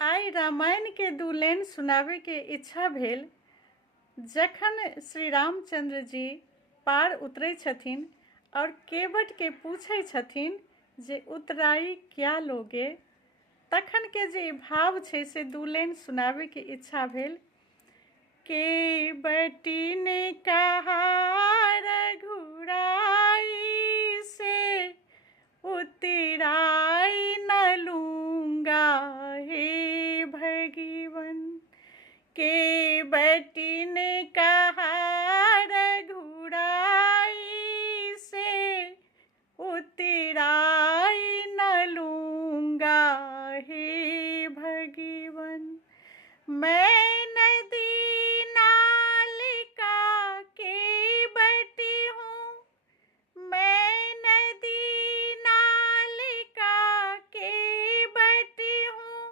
आइ रामायण के दू लाइन सुनाबे के इच्छा भेल। जखन श्री रामचंद्र जी पार उतरै छथिन और केवट के पूछै छथिन जे उतराई क्या लोगे, तखन के जे भाव छै से दू लाइन सुनाबे के इच्छा भेल। केवटी ने कहा रघुराई से, उतराई न लूंगा हे भगवन। केवटी ने कहा रघुराई से, उतराई न लूंगा हे भगवन। मैं नदी नालिका केवटी हूँ, मैं नदी नालिका केवटी हूँ,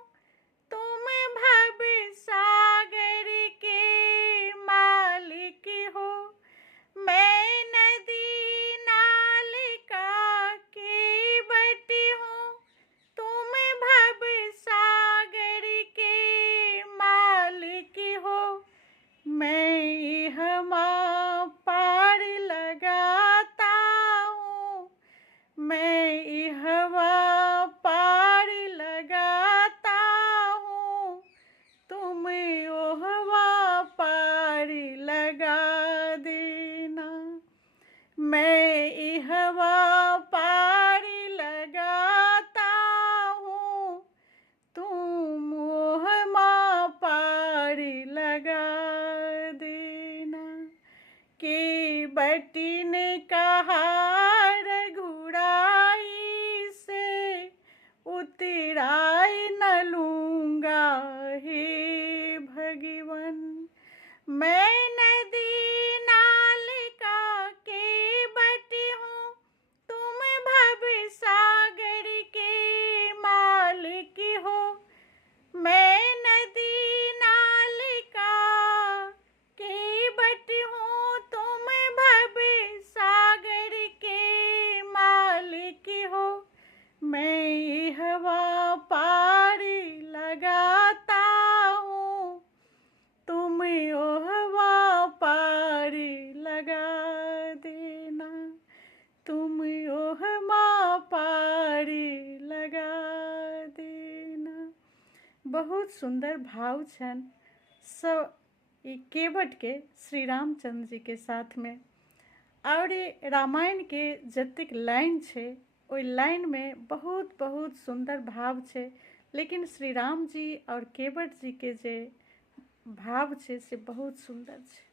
तुम भव सागर के मालिक हो। मैं नदी नालिका केवटी हूँ, तुम भव सागर के मालिक हो। मैं हमा पार लगाता हूँ, मैं हवा पार लगाता हूँ, तुम ओहवा पार लगा देना। मैं हवा पार लगाता हूँ, तुम ओहवा पार लगा देना। केवटी ने कहा रघुराई से, उतराई न लूंगा हे भगवन। मैं नदी नालिका केवटी हूँ, तुम भव सागर के मालिक हो। मैं नदी नालिका केवटी हूँ, तुम भव सागर के मालिक हो। मैं हवा पार लगाता हूँ, तुम ओहवा पार लगा देना। तुम ओहवा पार लगा देना। बहुत सुंदर भाव छन सब ई केवट के श्री रामचंद्र जी के साथ में। और रामायण के जतिक लाइन छे ओई लाइन में बहुत बहुत सुंदर भाव छे, लेकिन श्री राम जी और केवट जी के जे भाव छे से बहुत सुंदर छे।